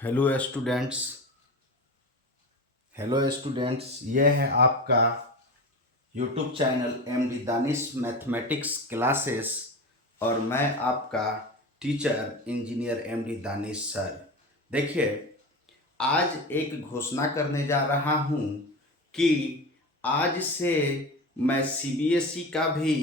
Hello students. यह है आपका YouTube channel MD Danish mathematics classes और मैं आपका teacher engineer MD Danish sir. देखिए, आज एक घोषणा करने जा रहा हूँ कि आज से मैं सीबीएसई का भी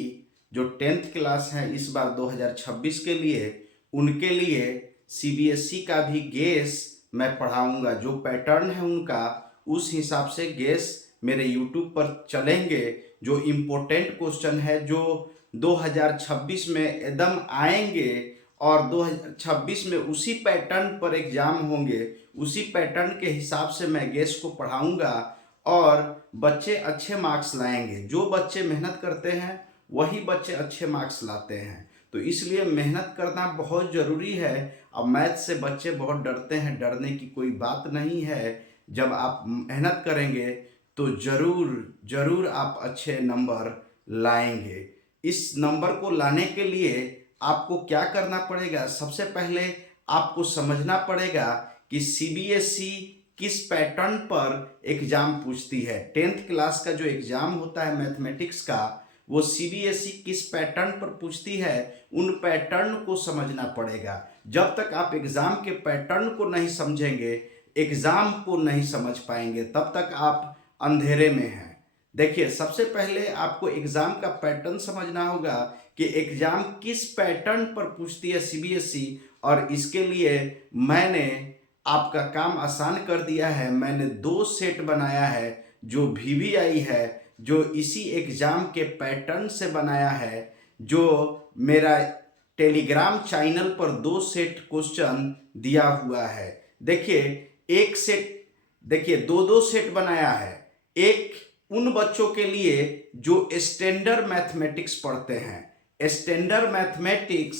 जो 10th क्लास है इस बार 2026 के लिए, उनके लिए सीबीएसई का भी गेस मैं पढ़ाऊंगा। जो पैटर्न है उनका, उस हिसाब से गेस मेरे यूट्यूब पर चलेंगे। जो इम्पोर्टेंट क्वेश्चन है जो 2026 में एकदम आएंगे और 2026 में उसी पैटर्न पर एग्जाम होंगे, उसी पैटर्न के हिसाब से मैं गेस को पढ़ाऊंगा और बच्चे अच्छे मार्क्स लाएंगे। जो बच्चे मेहनत करते हैं वही बच्चे अच्छे मार्क्स लाते हैं, तो इसलिए मेहनत करना बहुत ज़रूरी है। अब मैथ से बच्चे बहुत डरते हैं, डरने की कोई बात नहीं है। जब आप मेहनत करेंगे तो ज़रूर ज़रूर आप अच्छे नंबर लाएंगे। इस नंबर को लाने के लिए आपको क्या करना पड़ेगा? सबसे पहले आपको समझना पड़ेगा कि सीबीएसई किस पैटर्न पर एग्जाम पूछती है। 10th क्लास का जो एग्जाम होता है मैथमेटिक्स का, वो सीबीएसई किस पैटर्न पर पूछती है, उन पैटर्न को समझना पड़ेगा। जब तक आप एग्जाम के पैटर्न को नहीं समझेंगे, एग्जाम को नहीं समझ पाएंगे, तब तक आप अंधेरे में हैं। देखिए, सबसे पहले आपको एग्जाम का पैटर्न समझना होगा कि एग्जाम किस पैटर्न पर पूछती है सीबीएसई, और इसके लिए मैंने आपका काम आसान कर दिया है। मैंने 2 सेट बनाया है जो वीवीआई है, जो इसी एग्जाम के पैटर्न से बनाया है। जो मेरा टेलीग्राम चैनल पर 2 सेट क्वेश्चन दिया हुआ है। देखिए, एक सेट, देखिए 2-2 सेट बनाया है। एक उन बच्चों के लिए जो स्टैंडर्ड मैथमेटिक्स पढ़ते हैं। स्टैंडर्ड मैथमेटिक्स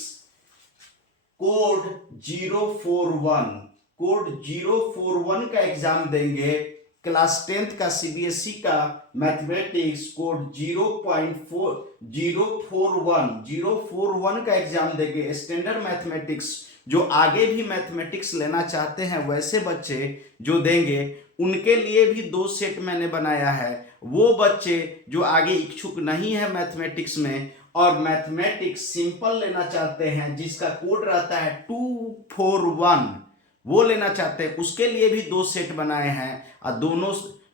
कोड 041 का एग्जाम देंगे। क्लास 10th का सीबीएसई का मैथमेटिक्स कोड 041 का एग्जाम देंगे। स्टैंडर्ड मैथमेटिक्स जो आगे भी मैथमेटिक्स लेना चाहते हैं वैसे बच्चे जो देंगे, उनके लिए भी 2 सेट मैंने बनाया है। वो बच्चे जो आगे इच्छुक नहीं है मैथमेटिक्स में और मैथमेटिक्स सिंपल लेना चाहते हैं, जिसका कोड रहता है 241, वो लेना चाहते हैं, उसके लिए भी 2 सेट बनाए हैं। और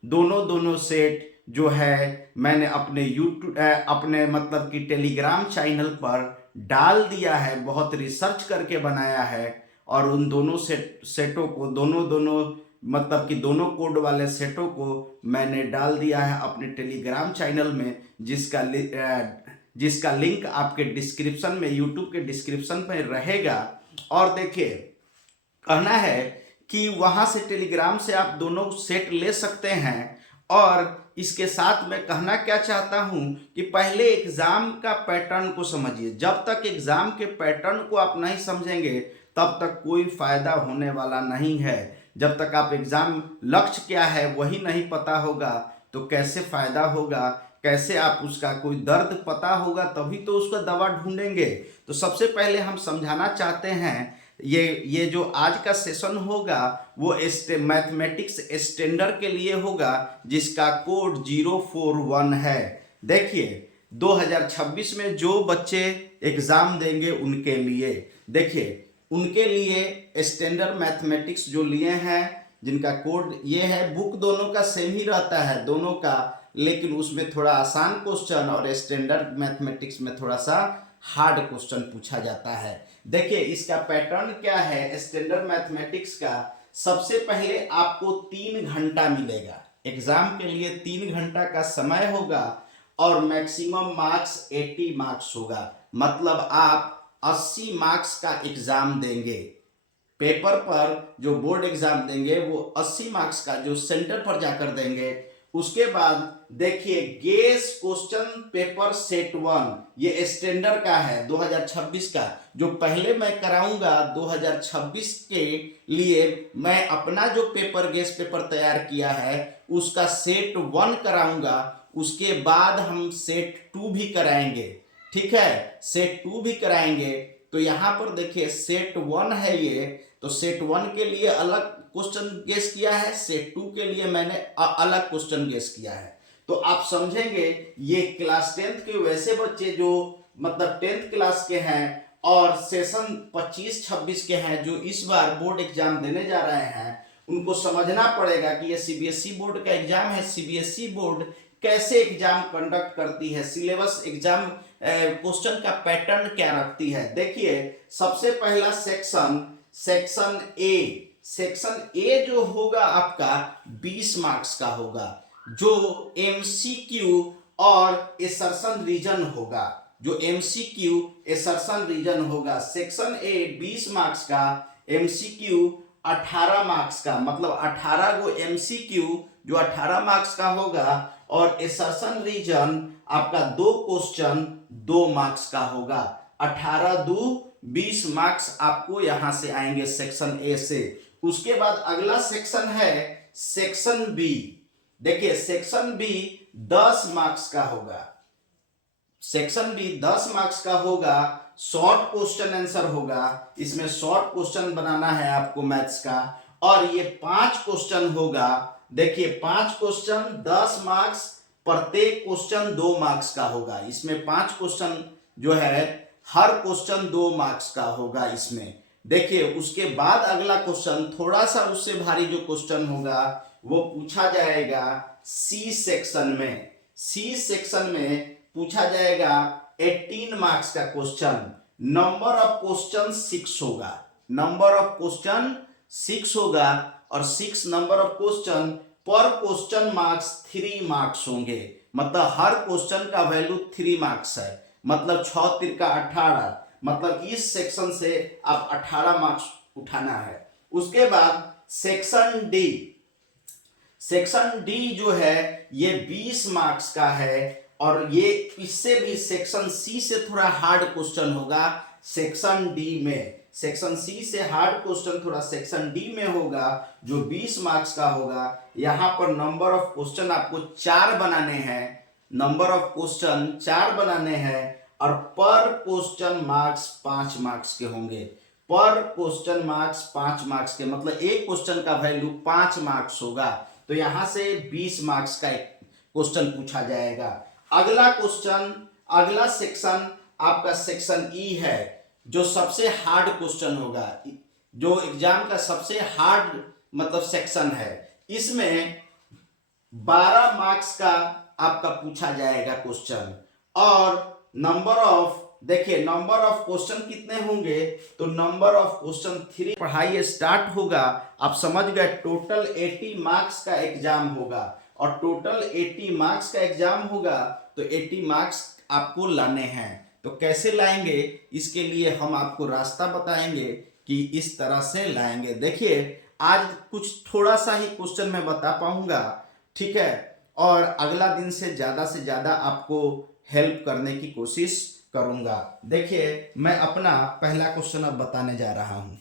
दोनों सेट जो है मैंने अपने यूट्यूब अपने मतलब कि टेलीग्राम चैनल पर डाल दिया है। बहुत रिसर्च करके बनाया है और उन दोनों सेटों को दोनों मतलब कि दोनों कोड वाले सेटों को मैंने डाल दिया है अपने टेलीग्राम चैनल में, जिसका लिंक आपके डिस्क्रिप्शन में, यूट्यूब के डिस्क्रिप्शन में रहेगा। और देखिए, कहना है कि वहां से टेलीग्राम से आप दोनों सेट ले सकते हैं। और इसके साथ मैं कहना क्या चाहता हूं कि पहले एग्जाम का पैटर्न को समझिए। जब तक एग्जाम के पैटर्न को आप नहीं समझेंगे तब तक कोई फायदा होने वाला नहीं है। जब तक आप एग्जाम लक्ष्य क्या है वही नहीं पता होगा तो कैसे फायदा होगा, कैसे आप उसका कोई दर्द पता होगा तभी तो उसका दवा ढूंढेंगे। तो सबसे पहले हम समझाना चाहते हैं, ये जो आज का सेशन होगा वो मैथमेटिक्स स्टैंडर्ड के लिए होगा, जिसका कोड 041 है। देखिए, 2026 में जो बच्चे एग्जाम देंगे उनके लिए, देखिए उनके लिए स्टैंडर्ड मैथमेटिक्स जो लिए हैं, जिनका कोड ये है, बुक दोनों का सेम ही रहता है दोनों का, लेकिन उसमें थोड़ा आसान क्वेश्चन और स्टैंडर्ड मैथमेटिक्स में थोड़ा सा हार्ड क्वेश्चन पूछा जाता है। देखिए, इसका पैटर्न क्या है स्टैंडर्ड मैथमेटिक्स का। सबसे पहले आपको 3 घंटा मिलेगा एग्जाम के लिए, 3 घंटा का समय होगा और मैक्सिमम मार्क्स 80 मार्क्स होगा। मतलब आप 80 मार्क्स का एग्जाम देंगे। पेपर पर जो बोर्ड एग्जाम देंगे वो 80 मार्क्स का जो सेंटर पर जाकर देंगे। उसके बाद देखिए, गेस क्वेश्चन पेपर सेट 1, ये स्टैंडर्ड का है 2026 का। जो पहले मैं कराऊंगा 2026 के लिए, मैं अपना जो पेपर गेस पेपर तैयार किया है उसका सेट 1 कराऊंगा। उसके बाद हम सेट 2 भी कराएंगे। ठीक है, सेट 2 भी कराएंगे। तो यहाँ पर देखिए सेट 1 है ये, तो सेट 1 के लिए अलग क्वेश्चन गेस किया है, सेट 2 के लिए मैंने अलग क्वेश्चन गेस किया है। तो आप समझेंगे ये क्लास 10th के वैसे बच्चे जो मतलब 10th क्लास के हैं और सेशन 25-26 के हैं जो इस बार बोर्ड एग्जाम देने जा रहे हैं, उनको समझना पड़ेगा कि ये सीबीएसई बोर्ड का एग्जाम है, सीबीएसई बोर्ड कैसे एग्जाम कंडक्ट करती है, सिलेबस एग्जाम क्वेश्चन का पैटर्न क्या रखती है। देखिए सबसे पहला सेक्शन ए जो होगा आपका 20 मार्क्स का होगा, जो एमसीक्यू और एसर्शन रीजन होगा, जो एमसीक्यू एसर्शन रीजन होगा। सेक्शन ए 20 मार्क्स का, एमसीक्यू 18 मार्क्स का, मतलब 18 गो एमसीक्यू जो 18 मार्क्स का होगा, और एसर्शन रीजन आपका 2 क्वेश्चन 2 मार्क्स का होगा। 18 2 20 मार्क्स आपको यहां से आएंगे सेक्शन ए से। उसके बाद अगला सेक्शन है सेक्शन बी। देखिए सेक्शन बी 10 मार्क्स का होगा, सेक्शन बी 10 मार्क्स का होगा, शॉर्ट क्वेश्चन आंसर होगा, इसमें शॉर्ट क्वेश्चन बनाना है आपको मैथ्स का, और ये 5 क्वेश्चन होगा। देखिए 5 क्वेश्चन 10 मार्क्स, प्रत्येक क्वेश्चन 2 मार्क्स का होगा। इसमें 5 क्वेश्चन जो है हर क्वेश्चन 2 मार्क्स का होगा इसमें। देखिए उसके बाद अगला क्वेश्चन थोड़ा सा उससे भारी जो क्वेश्चन होगा वो पूछा जाएगा सी सेक्शन में। सी सेक्शन में पूछा जाएगा 18 मार्क्स का क्वेश्चन। नंबर ऑफ क्वेश्चन 6 होगा, नंबर ऑफ क्वेश्चन 6 होगा, और 6 नंबर ऑफ क्वेश्चन पर क्वेश्चन मार्क्स 3 मार्क्स होंगे। मतलब हर क्वेश्चन का वैल्यू 3 मार्क्स है, मतलब 6 तिरका 18, मतलब इस सेक्शन से आप 18 मार्क्स उठाना है। उसके बाद सेक्शन डी, सेक्शन डी जो है ये 20 मार्क्स का है, और ये इससे भी सेक्शन सी से थोड़ा हार्ड क्वेश्चन होगा सेक्शन डी में। सेक्शन सी से हार्ड क्वेश्चन थोड़ा सेक्शन डी में होगा जो 20 मार्क्स का होगा। यहां पर नंबर ऑफ क्वेश्चन आपको 4 बनाने हैं, नंबर ऑफ क्वेश्चन 4 बनाने हैं, और पर क्वेश्चन मार्क्स 5 मार्क्स के होंगे। पर क्वेश्चन मार्क्स 5 मार्क्स के, मतलब एक क्वेश्चन का वैल्यू 5 मार्क्स होगा। तो यहां से 20 मार्क्स का एक क्वेश्चन पूछा जाएगा। अगला क्वेश्चन, अगला सेक्शन आपका सेक्शन ई है, जो सबसे हार्ड क्वेश्चन होगा, जो एग्जाम का सबसे हार्ड मतलब सेक्शन है। इसमें 12 मार्क्स का आपका पूछा जाएगा क्वेश्चन, और नंबर ऑफ, देखिए नंबर ऑफ क्वेश्चन कितने होंगे, तो नंबर ऑफ क्वेश्चन 3। पढ़ाई स्टार्ट होगा, आप समझ गए टोटल 80 मार्क्स का एग्जाम होगा, और टोटल 80 मार्क्स का एग्जाम होगा तो 80 मार्क्स आपको लाने हैं। तो कैसे लाएंगे इसके लिए हम आपको रास्ता बताएंगे कि इस तरह से लाएंगे। देखिए आज कुछ थोड़ा सा ही क्वेश्चन मैं बता पाऊंगा, ठीक है, और अगला दिन से ज्यादा आपको हेल्प करने की कोशिश करूंगा। देखिए मैं अपना पहला क्वेश्चन अब बताने जा रहा हूं।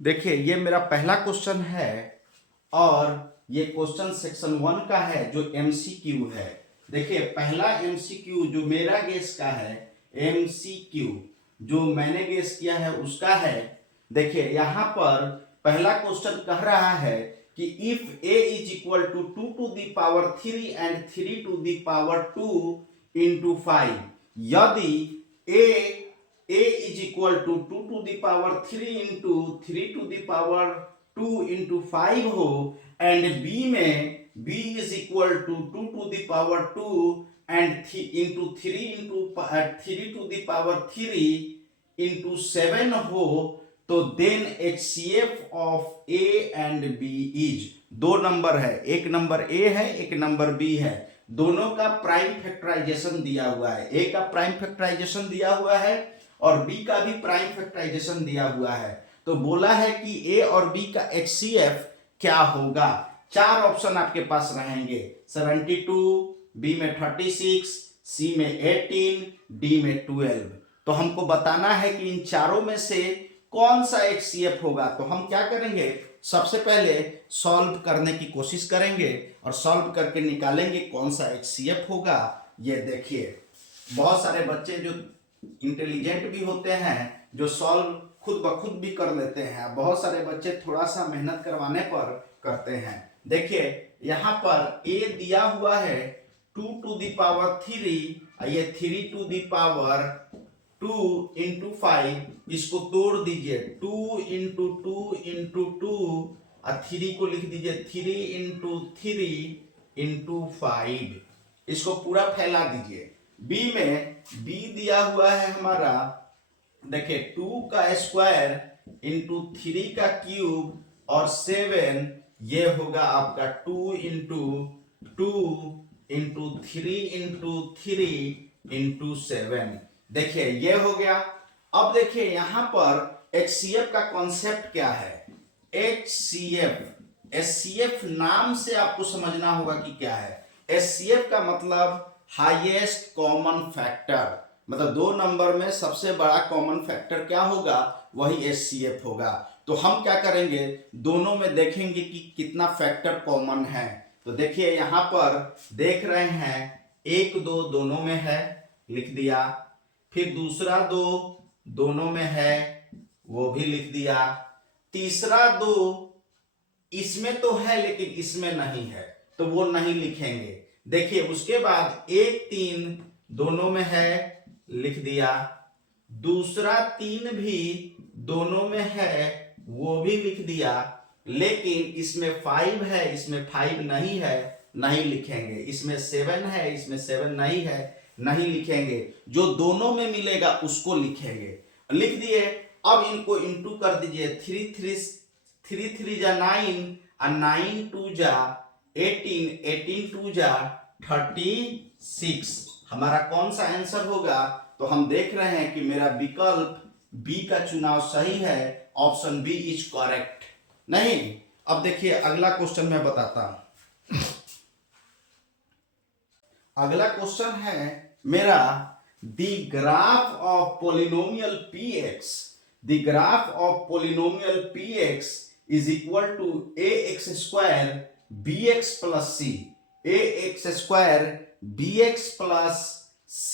देखिए ये मेरा पहला क्वेश्चन है, और ये क्वेश्चन सेक्शन 1 का है जो एमसीक्यू है। देखिए पहला एमसीक्यू जो मेरा गेस का है, एमसीक्यू जो मैंने गेस किया है उसका है। देखिए यहां पर पहला क्वेश्चन कह रहा है कि if a is equal to 2 to the power 3 and 3 to the power 2 into 5, यदि a is equal to 2 to the power 3 into 3 to the power 2 into 5 हो, एंड b में b is equal to 2 to the power 2 and 3 to the power 3 into 7 हो, तो then HCF of A and B is, 2 number है, एक number A है एक number B है, दोनों का प्राइम फैक्टराइजेशन दिया हुआ है। A का प्राइम फैक्टराइजेशन दिया हुआ है और B का भी प्राइम फैक्टराइजेशन दिया हुआ है। तो बोला है कि A और B का HCF क्या होगा। 4 ऑप्शन आपके पास रहेंगे, 72, B में 36, C में 18, D में 12। तो हमको बताना है कि इन चारों में से कौन सा HCF होगा। तो हम क्या करेंगे, सबसे पहले सॉल्व करने की कोशिश करेंगे और सॉल्व करके निकालेंगे कौन सा HCF होगा। ये देखिए, बहुत सारे बच्चे जो इंटेलिजेंट भी होते हैं, जो सॉल्व खुद ब खुद भी कर लेते हैं, बहुत सारे बच्चे थोड़ा सा मेहनत करवाने पर करते हैं। देखिए यहाँ पर a दिया हुआ है 2 टू द पावर 3, ये 3 टू द पावर 2 इंटू 5, इसको तोड़ दीजिए 2 इंटू 2 इंटू 2 और 3 को लिख दीजिए 3 इंटू 3 इंटू 5, इसको पूरा फैला दीजिए। b में b दिया हुआ है हमारा, देखिए 2 का स्क्वायर इंटू 3 का क्यूब और 7, ये होगा आपका 2 इंटू 2 इंटू 3 इंटू 3 इंटू 7। देखिए ये हो गया। अब देखिए यहां पर HCF का कॉन्सेप्ट क्या है। HCF नाम से आपको समझना होगा कि क्या है। HCF का मतलब हाईएस्ट कॉमन फैक्टर, मतलब 2 नंबर में सबसे बड़ा कॉमन फैक्टर क्या होगा, वही HCF होगा। तो हम क्या करेंगे, दोनों में देखेंगे कि कितना फैक्टर कॉमन है। तो देखिए यहां पर देख रहे हैं 1 2 दोनों में है, लिख दिया। फिर दूसरा 2 दोनों में है, वो भी लिख दिया। तीसरा 2 इसमें तो है लेकिन इसमें नहीं है, तो वो नहीं लिखेंगे। देखिए उसके बाद 1 3 दोनों में है, लिख दिया। दूसरा 3 भी दोनों में है, वो भी लिख दिया। लेकिन इसमें 5 है, इसमें 5 नहीं है, नहीं लिखेंगे। इसमें 7 है, इसमें 7 नहीं है, नहीं लिखेंगे। जो दोनों में मिलेगा उसको लिखेंगे। लिख दिए। अब इनको इंटू कर दीजिए। 3 3 जा 9 और 9 2 जा 18, 18 2 जा 36। हमारा कौन सा आंसर होगा, तो हम देख रहे हैं कि मेरा विकल्प बी का चुनाव सही है। Option B is correct. नहीं, अब देखिए अगला क्वेश्चन मैं बताता हूं। अगला क्वेश्चन है मेरा, the graph of polynomial px, the graph of polynomial px is equal to ax square bx plus c, ax square bx plus c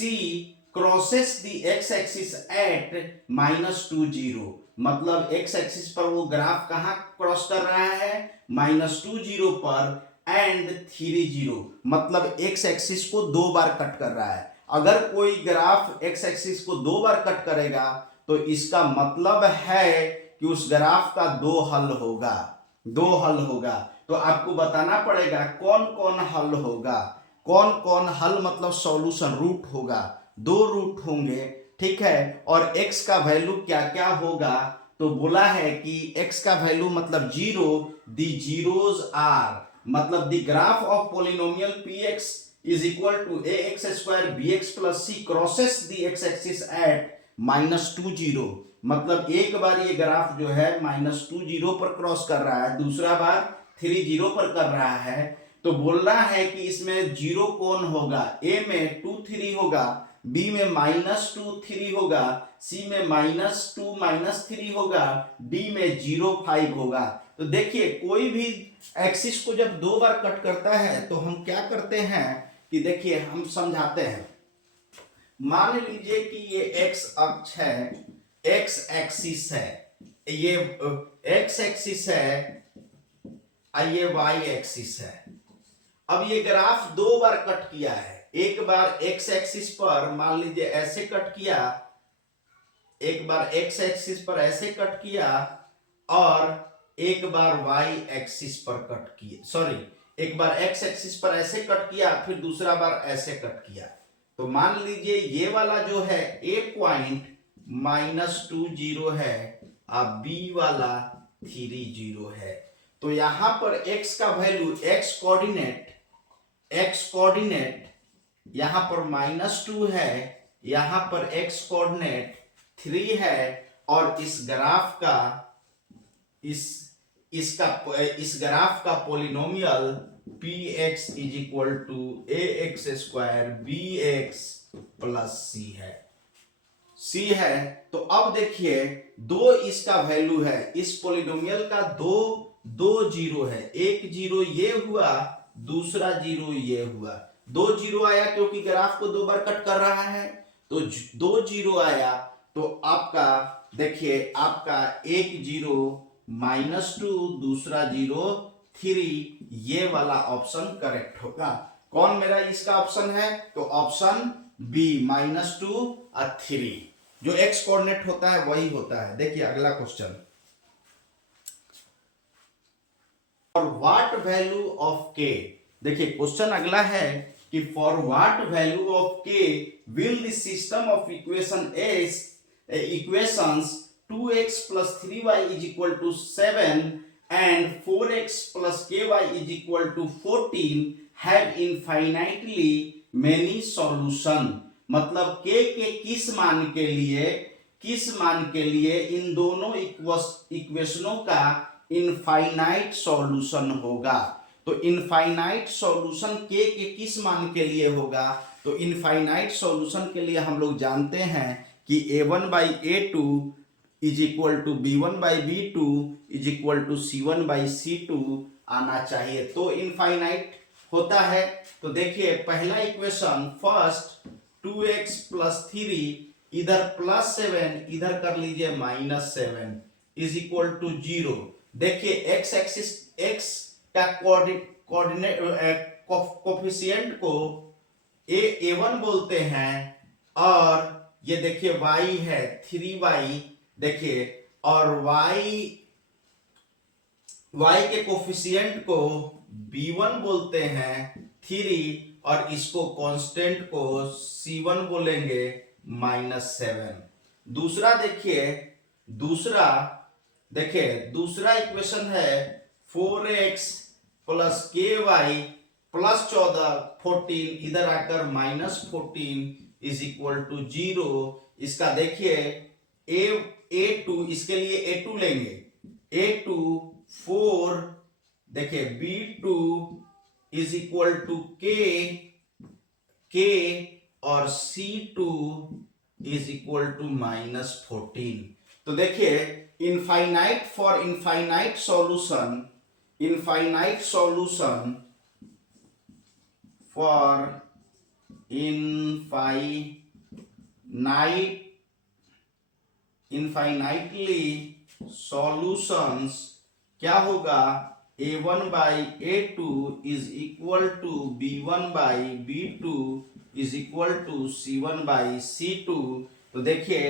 crosses the x axis at -2 0। मतलब x एक्सिस पर वो graph कहां cross कर रहा है, -2 0 पर and 3 0, मतलब x axis को 2 बार कट कर रहा है। अगर कोई ग्राफ x एक्सिस को 2 बार कट करेगा तो इसका मतलब है कि उस ग्राफ का 2 हल होगा, 2 हल होगा। तो आपको बताना पड़ेगा कौन कौन हल होगा। कौन कौन हल मतलब सॉल्यूशन, रूट होगा, 2 रूट होंगे, ठीक है। और x का वैल्यू क्या क्या होगा, तो बोला है कि x का वैल्यू मतलब 0, द जीरोज आर, मतलब the graph of polynomial px is equal to ax square bx plus c crosses the x axis at -2 0। मतलब एक बार ये ग्राफ जो है -2 0 पर क्रॉस कर रहा है, दूसरा बार 3 0 पर कर रहा है। तो बोल रहा है कि इसमें 0 कौन होगा, a में 2 3 होगा, b में -2 3 होगा, c में -2 3 होगा, d में 0 5 होगा। तो देखिए कोई भी एक्सिस को जब 2 बार कट करता है तो हम क्या करते हैं कि देखिए हम समझाते हैं। मान लीजिए कि ये x अक्ष है, x एक्सिस है, ये x एक्सिस है, ये y एक्सिस है। अब ये ग्राफ 2 बार कट किया है। एक बार x एक्सिस पर मान लीजिए ऐसे कट किया, एक बार x एक्सिस पर ऐसे कट किया और एक बार y एक्सिस पर कट किया, सॉरी एक बार x एक्सिस पर ऐसे कट किया, फिर दूसरा बार ऐसे कट किया। तो मान लीजिए ये वाला जो है a पॉइंट -2 0 है और b वाला 3 0 है। तो यहां पर x का वैल्यू, x कोऑर्डिनेट यहां पर -2 है, यहां पर x कोऑर्डिनेट 3 है और इस ग्राफ का इस ग्राफ का polynomial px is equal to ax square bx plus c है। तो अब देखिए 2 इसका वैल्यू है, इस पोलिनोमियल का 2 दो जीरो है, एक जीरो ये हुआ, दूसरा जीरो ये हुआ। दो जीरो आया क्योंकि ग्राफ को दो बार कट कर रहा है, तो दो जीरो आया। तो आपका देखिए, आपका एक जीरो -2, दूसरा जीरो 3, ये वाला ऑप्शन करेक्ट होगा। कौन मेरा इसका ऑप्शन है? तो ऑप्शन बी -2 और 3, जो एक्स कोऑर्डिनेट होता है वही होता है। देखिए अगला question, for what value of के। देखिए क्वेश्चन अगला है कि फॉर व्हाट वैल्यू ऑफ के will the system of equations 2x plus 3y is equal to 7 and 4x plus ky is equal to 14 have infinitely many solution। मतलब k के किस मान के लिए इन दोनों इक्वेशनों का इनफाइनाइट सॉल्यूशन होगा। तो इनफाइनाइट सॉल्यूशन के किस मान के लिए होगा? तो इनफाइनाइट सॉल्यूशन के लिए हम लोग जानते हैं कि a1/a2 is equal to b1/b2 is equal to c1/c2 आना चाहिए, तो इनफाइनाइट होता है। तो देखिए पहला इक्वेशन फर्स्ट 2x plus 3, इधर +7 इधर कर लीजिए -7 इज इक्वल टू 0। देखिए x एक्सिस x का कोऑर्डिनेट कोफिशिएंट को a1 बोलते हैं, और ये देखिए y है 3y, देखिए, और y के कोफिशिएंट को b1 बोलते हैं 3, और इसको कांस्टेंट को c1 बोलेंगे -7। दूसरा इक्वेशन है 4x plus ky plus 14 14 इधर आकर -14 इज इक्वल टू 0। इसका देखिए a2, इसके लिए a2 लेंगे, a2 4, देखिए b2 is equal to k और c2 इज इक्वल टू -14। तो देखिए infinite for infinite solution for infinitely solutions क्या होगा? a1/a2 is equal to b1/b2 is equal to c1/c2। तो देखिए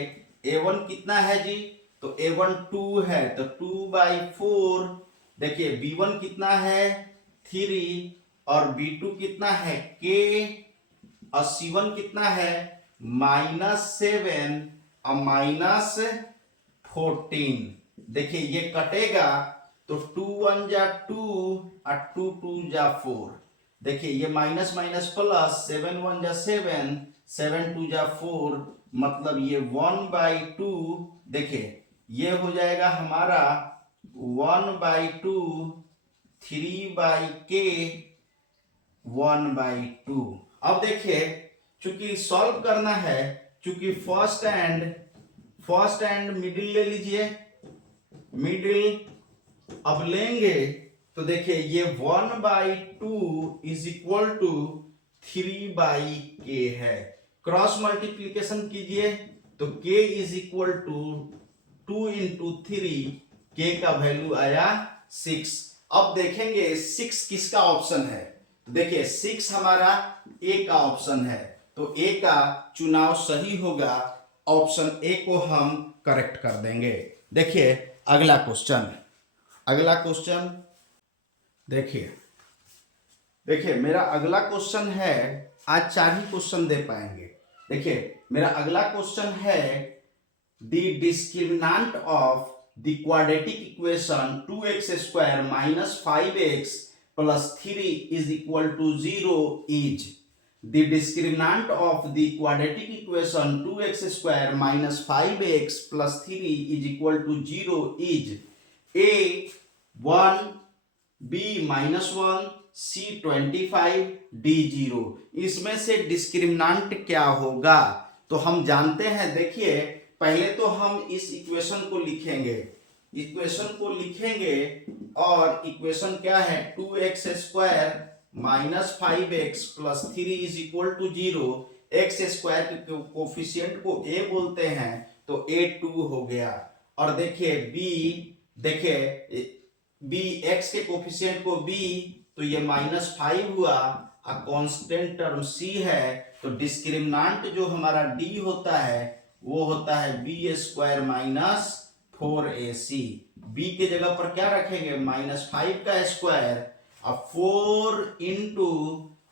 a1 कितना है जी? तो a1 2 है, तो 2/4। देखिए b1 कितना है? 3, और b2 कितना है? k, और c1 कितना है? -7 और -14। देखिए ये कटेगा तो 2 1 जा 2 और 2 2 जा 4। देखिए ये माइनस माइनस प्लस, 7 1 जा 7, 7 2 जा 4, मतलब ये 1/2। देखिए ये हो जाएगा हमारा 1/2, 3/k 1/2। अब देखिए चूंकि सॉल्व करना है, चूंकि फर्स्ट एंड मिडिल ले लीजिए, मिडिल अब लेंगे तो देखिए ये 1/2 इज इक्वल टू 3/k है। क्रॉस मल्टीप्लीकेशन कीजिए तो k is equal to 2 into 3, k का वैल्यू आया 6। अब देखेंगे 6 किसका ऑप्शन है। तो देखिए 6 हमारा ए का ऑप्शन है, तो ए का चुनाव सही होगा, ऑप्शन ए को हम करेक्ट कर देंगे। देखिए अगला क्वेश्चन देखिए मेरा अगला क्वेश्चन है, आज 4 ही क्वेश्चन दे पाएंगे। देखिए मेरा अगला क्वेश्चन है the discriminant of the quadratic equation 2x² - 5x + 3 is equal to 0 is। The discriminant of the quadratic equation 2x² - 5x + 3 is equal to 0 is a 1, b -1, c 25, d 0। इसमें से discriminant क्या होगा? तो हम जानते हैं, देखिए पहले तो हम इस इक्वेशन को लिखेंगे इक्वेशन को लिखेंगे और इक्वेशन क्या है 2x square minus 5x plus 3 is equal to 0। X square के कोफिशिएंट को a बोलते हैं तो a 2 हो गया। और देखिए b x के कोफिशिएंट को b तो ये -5 हुआ। कांस्टेंट टर्म c है तो डिस्क्रिमिनेंट जो हमारा d होता है वो होता है b square minus 4ac। b के जगह पर क्या रखेंगे -5 का स्क्वायर। अब 4 इंटू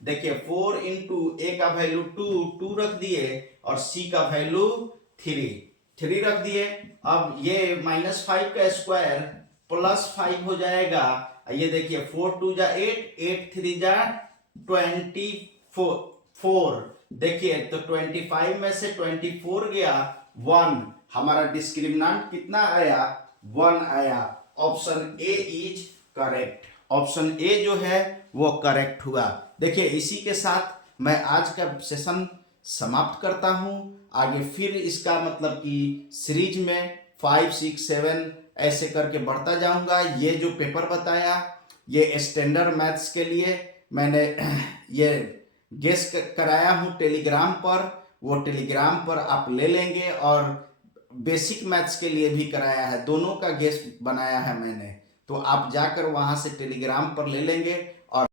देखिए 4 इंटू a का वैल्यू 2 रख दिए और c का वैल्यू 3 रख दिए। अब ये -5 का स्क्वायर प्लस 5 हो जाएगा। ये देखिए 4 2 जा 8, 8 3 जा 24। देखिए तो 25 में से 24 गया 1। हमारा डिस्क्रिमिनेंट कितना आया 1 आया। Option A is correct. Option A जो है वो करेक्ट हुआ। देखिए इसी के साथ मैं आज का सेशन समाप्त करता हूं। आगे फिर इसका मतलब कि सीरीज में 5 6 7 ऐसे करके बढ़ता जाऊंगा। ये जो पेपर बताया ये स्टैंडर्ड मैथ्स के लिए मैंने ये गेस कराया हूँ टेलीग्राम पर। वो टेलीग्राम पर आप ले लेंगे और बेसिक मैथ्स के लिए भी कराया है। दोनों का गेस बनाया है मैंने, तो आप जाकर वहां से टेलीग्राम पर ले लेंगे।